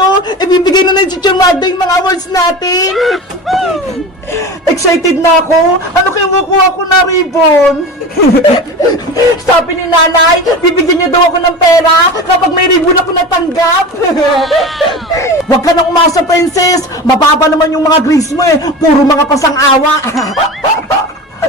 tayo! Ibibigay na ng Teacher Magda yung mga awards natin! Excited na ako! Ano kaya makuha ko na ribbon? Sabi ni nanay, bibigyan niya daw ako ng pera kapag may ribbon ako natanggap! Huwag ka nang umasa, princess! Mababa naman yung mga grades mo eh! Puro mga pasang-awa!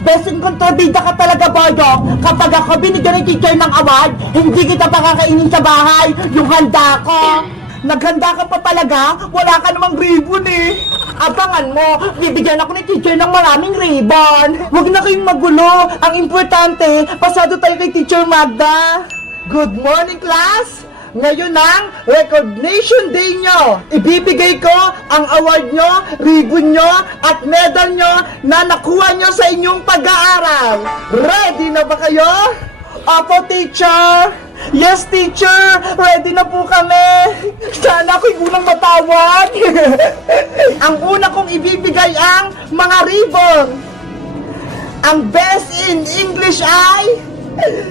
Best in kontrabida ka talaga, Boyong! Kapag ako binigyan ng teacher ng award, hindi kita pakakainin sa bahay! Yung handa ko! Naghanda ka pa talaga? Wala ka namang ribbon eh! Abangan mo, bibigyan ako ni teacher ng maraming ribbon! Huwag na kayong magulo! Ang importante, pasado tayo kay Teacher Magda! Good morning, class! Ngayon ang recognition day nyo. Ibibigay ko ang award nyo, ribbon nyo, at medal nyo na nakuha nyo sa inyong pag-aaral. Ready na ba kayo? Opo, teacher! Yes, teacher! Ready na po kami! Sana ako'y unang matawag! Ang una kong ibibigay ang mga ribbon. Ang best in English ay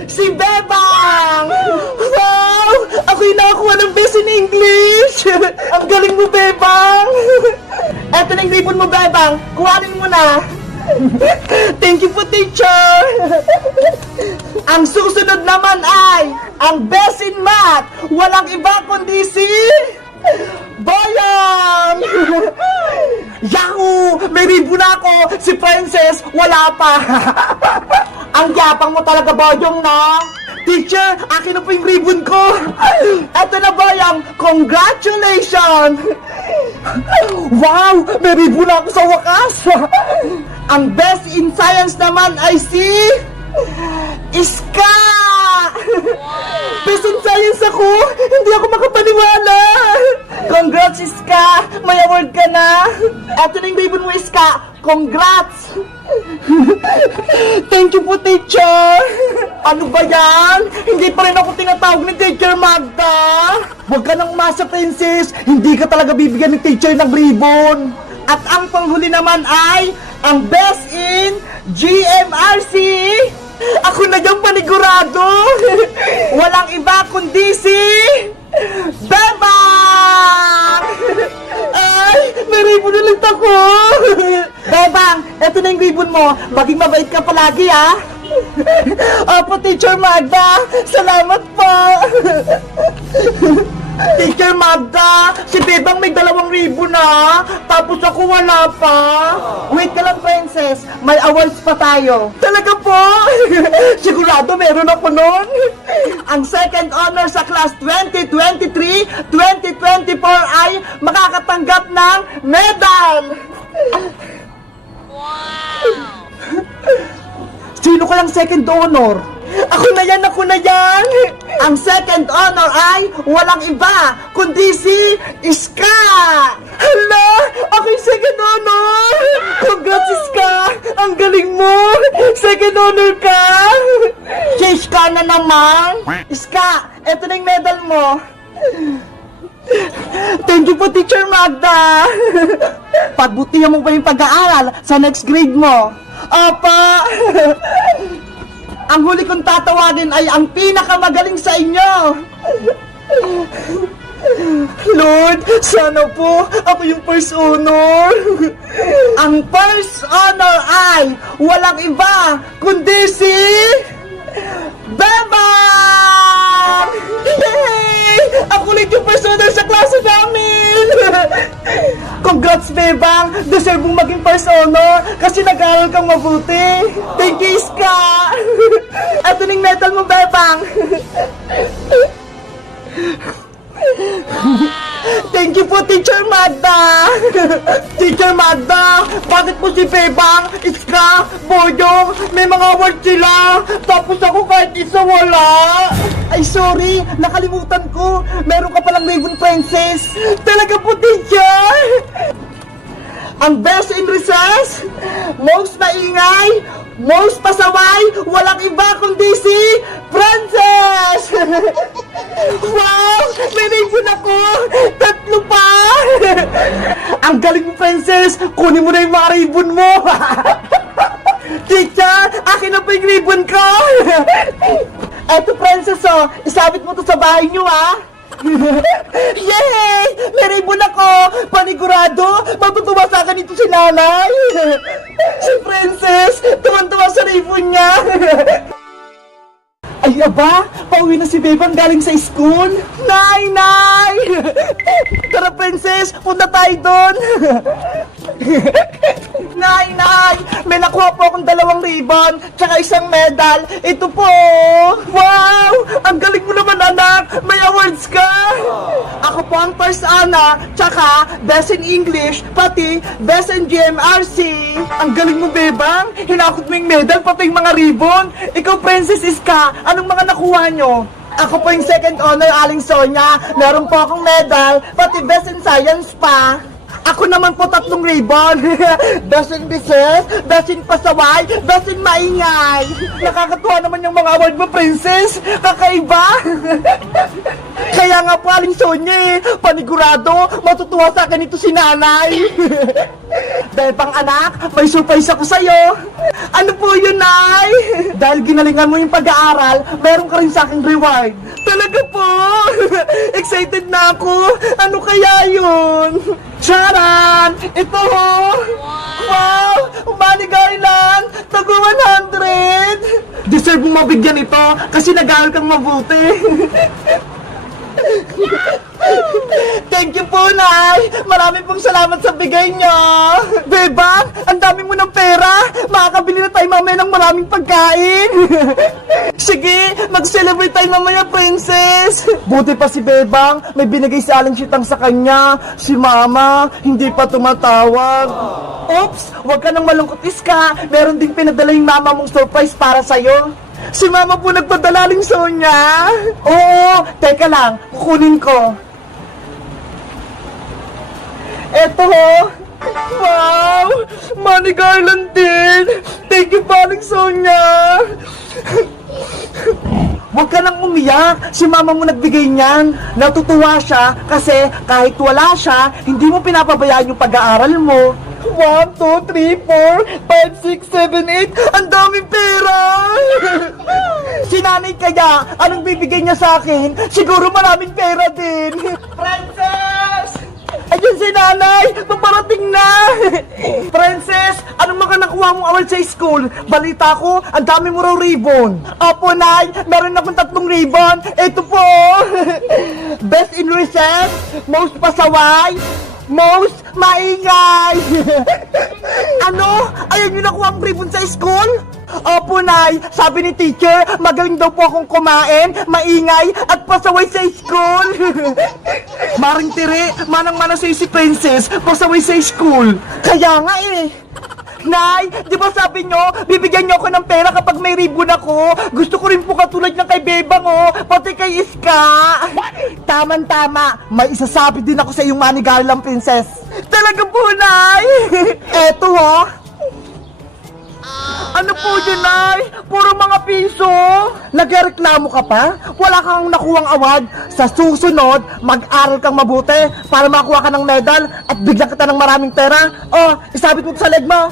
si Bebang! Wow! Ako'y nakakuha ng best in English! Ang galing mo, Bebang! Eto na yung ribbon mo, Bebang! Kuhanin mo na! Thank you po, teacher! Ang susunod naman ay ang best in math! Walang iba kundi si Boyong! Yahoo! May ribbon ako! Si Princess, wala pa! Ang yapang mo talaga, Boyong, no? Teacher, akin na po yung ribbon ko! Eto na, Boyong! Congratulations! Wow! May ribbon ako sa wakas! Ang best in science naman ay si Iska! Best in science ako! Hindi ako makapaniwala! Congrats, Iska! May award ka na! Eto na yung ribbon mo, Iska! Congrats! Thank you po, teacher! Ano ba yan? Hindi pa rin ako tinatawag ni Teacher Magda! Huwag ka nang umasa, princess! Hindi ka talaga bibigyan ng teacher ng ribbon! At ang panghuli naman ay ang best in GMRC! Ako na yung panigurado! Walang iba kundi si Bebang! Ay, may ribbon ulit ako! Bebang, eto na yung ribbon mo. Maging mabait ka palagi, ha? Opo, Teacher Magda. Salamat po. Teacher Magda, si Bebang may 2 ribbon na. Tapos ako wala pa. Wait ka lang, princess. May awards pa tayo. Talaga po? Sigurado meron ako nun. Ang second honor sa class 2023-2024 ay makakatanggap ng medal. Wow! Sino kayang second honor? Ako na yan! Ang second honor ay walang iba kundi si Iska! Hala! Ako yung second honor! Congrats, Iska! Ang galing mo! Second honor ka! Si Iska na naman! Iska, eto na yung medal mo! Thank you po, Teacher Magda! Pagbutihan mo pa yung pag-aaral sa next grade mo! Apa! Ang huli kong tatawagin ay ang pinakamagaling sa inyo! Lord, sana po ako yung first honor! Ang first honor ay walang iba kundi si Bebang! Yay! Ako ulit yung first honor sa klase namin! Congrats, Bebang! Deserve mong maging first honor kasi nag-aaral kang mabuti! Thank you, Iska! Ito na yung medal mo, Bebang! Thank you po, Teacher Magda! Teacher Magda, bakit po si Bebang, Iska, Boyong, may mga award sila, tapos ako kahit isa wala? Ay, sorry, nakalimutan ko. Meron ka palang ribbon, princess. Talaga po, teacher! Ang best in recess, most maingay, most pasaway, walang iba kundi si Princess! Wow! May ribbon ako! 3 pa! Ang galing mo, Princess! Kunin mo na yung mga ribbon mo! Teacher, akin na po yung ribbon ko! Eto, Princess, oh, isabit mo to sa bahay nyo, ha? Yay! May ribbon ako! Panigurado! Matutuwa sa akin ito si nanay! Si Princess! Tuwan-tuwa sa ribbon niya! Ay, aba! Pauwi na si Bebang galing sa school! Nay! Nay! Tara, Princess! Punta tayo doon! Nay! Nay! May nakuha po akong 2 ribbon tsaka isang medal. Ito po! Wow! Ang galing mo naman, anak! May awards ka! Ako po ang first Ana, tsaka best in English, pati best in GMRC. Ang galing mo, Bebang! Hinakot mo yung medal, pati yung mga ribbon. Ikaw, Princess Iska, anong mga nakuha nyo? Ako po yung second honor, Aling Sonia. Meron po akong medal, pati best in science pa. Ako naman po 3 ribbon. Best in business, best in pasaway, best in maingay. Nakakatuwa naman yung mga award mo, Princess. Kakaiba. Kaya nga po, Aling Sonia, panigurado, matutuwa sa akin ito si nanay. Dahil pang anak, may surprise ako sa'yo. Ano po yun, Nay? Dahil ginalingan mo yung pag-aaral, meron ka rin sa aking reward. Talaga po? Excited na ako. Ano kaya yun? Charan! Ito ho! Wow! Money Garland! Tago 100! Deserve mo mabigyan ito kasi nag-aaral kang mabuti. Thank you po, Nay! Marami pong salamat sa bigay niyo! Bebang, ang dami mo ng pera! Makakabili na tayo mamaya ng maraming pagkain! Sige, mag-celebrate tayo mamaya, Princess! Buti pa si Bebang, may binigay si Aling Sitang sa kanya. Si Mama, hindi pa tumatawag. Oops! Huwag ka nang malungkot, Iska! Meron ding pinadala yung Mama mong surprise para sa'yo. Si Mama po nagpadala, Aling Sonia. Oo, teka lang, kukunin ko. Eto ho. Wow! Money Garland din. Thank you po, Aling Sonia. Huwag ka nang umiyak. Si Mama mo nagbigay niyan. Natutuwa siya kasi kahit wala siya, hindi mo pinapabayaan yung pag-aaral mo. 1, 2, 3, 4, 5, 6, 7, 8. Ang daming pera! Si nanay kaya, anong bibigay niya sa akin? Siguro maraming pera din. Princess! Ayun si nanay! Paparating na! Princess, anong mga nakuha mong award sa school? Balita ko, ang dami mo raw ribbon. Opo, Nay, meron akong 3 ribbon. Ito po! Best in research, most pasaway, most maingay! Ano? Ayaw niyo nakuha ang ribbon sa school? Opo, Nay. Sabi ni teacher, magaling daw po akong kumain, maingay, at pasaway sa school. Maring tiri, manang-mana sa'yo si Princess, pasaway sa school. Kaya nga eh. Nay, di ba sabi nyo, bibigyan nyo ako ng pera kapag may ribbon ako? Gusto ko rin po katulad ng kay Bebang, oh, pati kay Iska. Taman-tama, may isasabi din ako sa iyong Money Garland, Princess. Talaga po, Nay. Eto, oh. Ano po yun, Nay? Puro mga piso. Nagreklamo ka pa? Wala kang nakuhang award? Sa susunod, mag-aral kang mabuti para makuha ka ng medal at bigyan kita ng maraming pera. Oh, isabit mo sa leg mo.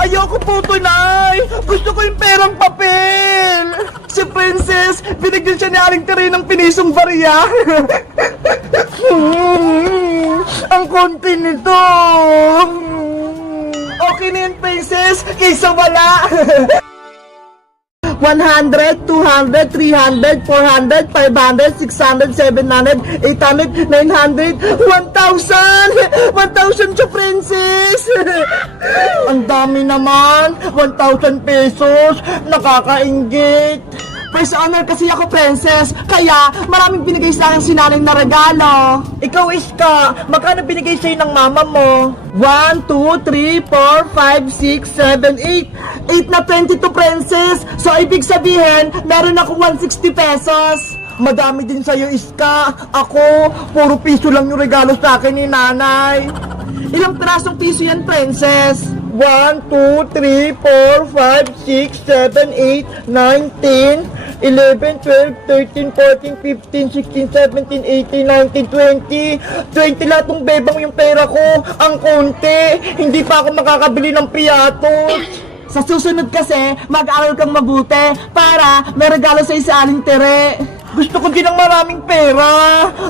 Ayoko po to, Nay! Gusto ko yung perang papel! Si Princess, binigyan siya ni Aling Tere ng pinisong barya. Ang konti nito! Okay na yun, Princess, kaysa wala! 100, 200, 300, 400, 500, 600, 700, 800, 900, 1,000! 1,000 siya, Princess! Ang dami naman! 1,000 pesos! Nakakainggit! First honor kasi ako, Princess, kaya maraming binigay sa akin si nanay na regalo. Ikaw, Iska, magkano binigay sa'yo ng mama mo? 1, 2, 3, 4, 5, 6, 7, 8. 8 na 22, Princess. So, ibig sabihin, meron akong 160 pesos. Madami din sa'yo, Iska. Ako, puro piso lang yung regalo sa akin ni nanay. Ilang pirasong piso yan, Princess? 1, 2, 3, 4, 5, 6, 7, 8, 9, 10, 11, 12, 13, 14, 15, 16, 17, 18, 19, 20. 20 lahat ng bebang yung pera ko. Ang konti. Hindi pa ako makakabili ng piyatos. Sa susunod kasi, mag-aral kang mabuti para may regalo sa'yo sa Aling Tere. Gusto ko din ng maraming pera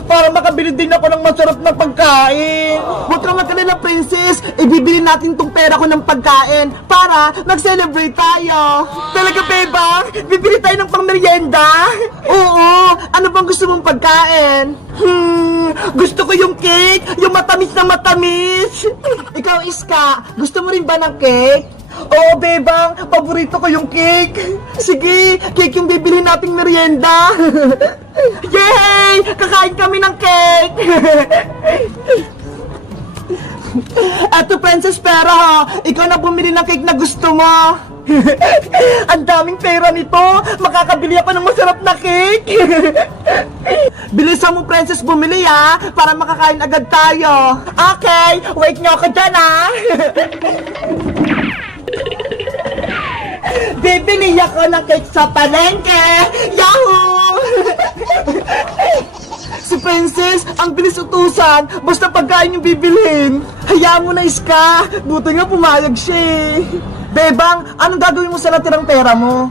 para makabili din ako ng masarap na pagkain. Huwag kang magalala, princess. Ibibili natin tong pera ko ng pagkain para mag-celebrate tayo. Talaga, bebang? Bibili tayo ng pang-merienda? Oo. Ano bang gusto mong pagkain? Gusto ko yung cake, yung matamis na matamis. Ikaw, Iska, gusto mo rin ba ng cake? Oo, bebang, paborito ko yung cake. Sige, cake yung bibili nating merienda. Yay! Kakain kami ng cake. Eto, Princess Pera, ikaw na bumili ng cake na gusto mo. Ang daming pera nito. Makakabili ako ng masarap na cake. Bilisan mo, Princess, bumili ha, para makakain agad tayo. Okay, wait nyo ako dyan ha. Bibili ako ng cake sa palengke. Yahoo! Si Princess, ang bilis utusan. Basta pagkain yung bibilhin. Hayaan mo na, Iska. Buti nga pumayag siya eh. Bebang, anong gagawin mo sa natirang pera mo?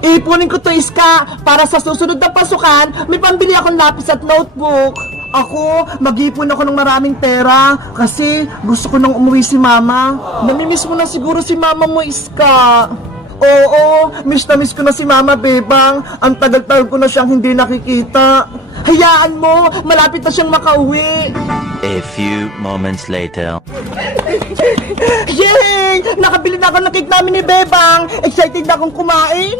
Ipunin ko to, Iska, para sa susunod na pasukan, may pambili akong lapis at notebook. Ako, mag-ipon ako ng maraming pera kasi gusto ko nang umuwi si Mama. Namimiss mo na siguro si Mama mo, Iska. Oo, miss na miss ko na si Mama, Bebang. Ang tagal-tagal ko na siyang hindi nakikita. Hayaan mo, malapit na siyang makauwi. A few moments later. Yay! Nakabili na ako ng cake namin ni Bebang. Excited na akong kumain.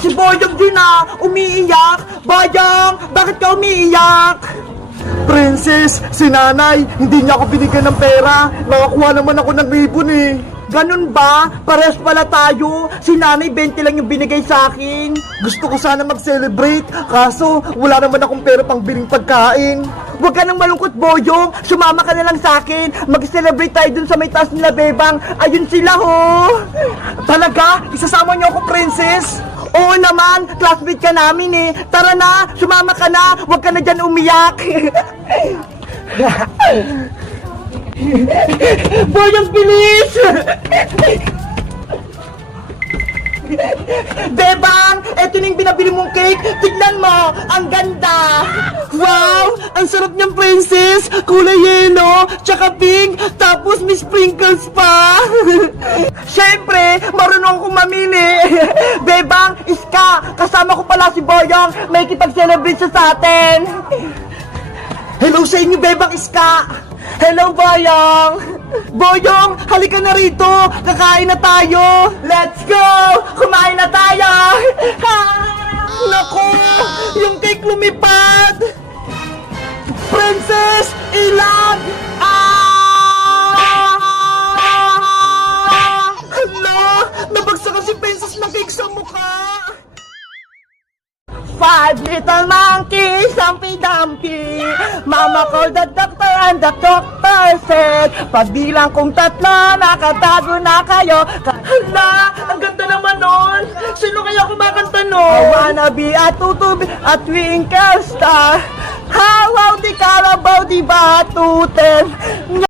Si Boyong din na, umiiyak. Boyong, bakit ka umiiyak? Princess, si nanay, hindi niya ako binigyan ng pera. Nakakuha naman ako ng ribbon eh. Ganun ba? Pares pala tayo. Si nanay 20 lang yung binigay sa akin. Gusto ko sana mag-celebrate, kaso wala naman akong pera pang biling pagkain. Huwag ka nang malungkot, Boyong. Sumama ka na lang sa akin. Mag-celebrate tayo dun sa may taas nila, Bebang. Ayun sila, ho. Talaga? Isasama niyo ako, Princess? Oo naman, classmate ka namin eh. Tara na, sumama ka na. Huwag ka na dyan umiyak. Boyong, bilis! Bebang, eto na yung binabili mong cake. Tignan mo, ang ganda. Wow, ang sarap niyang, Princess. Kulay yellow, tsaka pink, tapos may sprinkles pa. Siyempre, marunong akong mamili. Bebang, Iska, kasama ko pala si Boyong. May kitag-celebrate siya sa atin. Hello sa inyo, Bebang, Iska. Hello, Boyong! Boyong, halika na rito! Kakain na tayo! Let's go! Kumain na tayo! Ha! Naku! Yung cake lumipad! Princess! Ilag! Hala! Nabagsakan si Princess ng cake sa mukha! 5 little monkeys, Humpy-Dumpy. Mama called the doctor and the doctor said, pagbilang kong 3, nakatago na kayo. Hala, ang ganda naman nun. Sino kaya kumakanta nun? I wanna be a tutubi, a twinkle star. How, di Carabao, di ba, tuten?